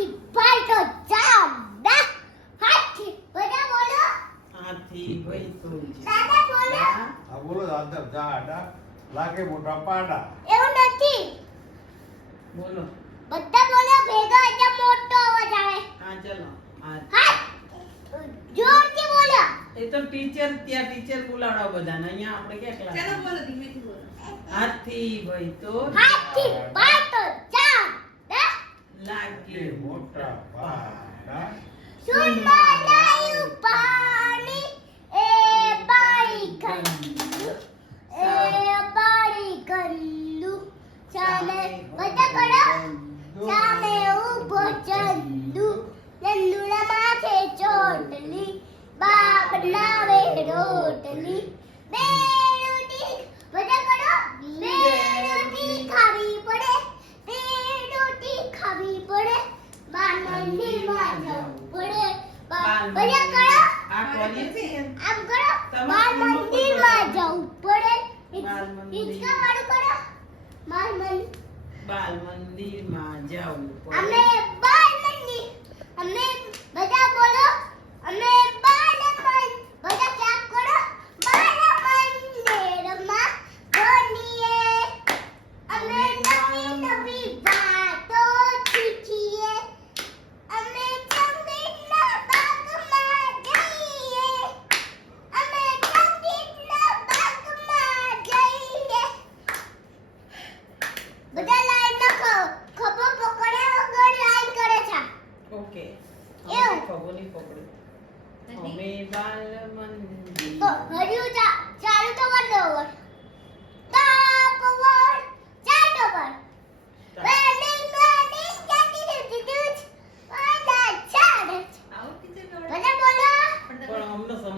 હાથી ભાઈ તો ચાંદા હાથી બધા બોલો હાથી ભાઈ તો દાદા બોલો હા બોલો દાદા જાડા લાગે મોટા પાડા. એવું નથી બોલો. બધા બોલો ભેગા એટલે મોટો અવાજ આવે હા ચલો. હા જોરથી બોલો એ તો ટીચર ત્યાં ટીચર બોલાવડાવ બધાને અહીંયા આપણે ક્યાં ક્લાસ. ચલો બોલો ધીમેથી બોલો. હાથી ભાઈ તો હાથી ભાઈ તો ચાંદા લાગે મોટા પાડા. સુનમાં નાયું પાણી એ પાણી ગંદુ એ પાણી ગંદુ સામે બધા કરો સામે ઊભો ચંદુ ચંદુના માથે ચોટલી બાપ નાવે રોટલી બે રોટી બધા કરો બે રોટી ખાવી પડે બે રોટી ખાવી પડે બાર મંદિરમાં જવું પડે બધા કરો આ કરીએ છીએ. આમ કરો તમે બાર બોલો, મંદિરમાં બોલો. જવું પડે બાલ મંદિર. હિંચકા વાળું કરો બાર મંદિર બાલ મંદિરમાં જવું અમે પડે. બાર મંદિર અમે બધા બોલો અમે બાર મંદિર બધા ક્યાં કરો બાર મંદિરમાં ગણીએ અમે નવી નવી વાતો શીખીએ અમે સંગીતના બાગમાં જઈએ અમે સંગીતના બાગમાં જઈએ બધા લાઈન નાખો ખભો પકડ્યા વગર લાઈન કરે છે ઓકે. એવું. ખબર નહીં પકડ્યું. અમે બાલ મંદિર તો હરિયું ચાલુ તો કરી દો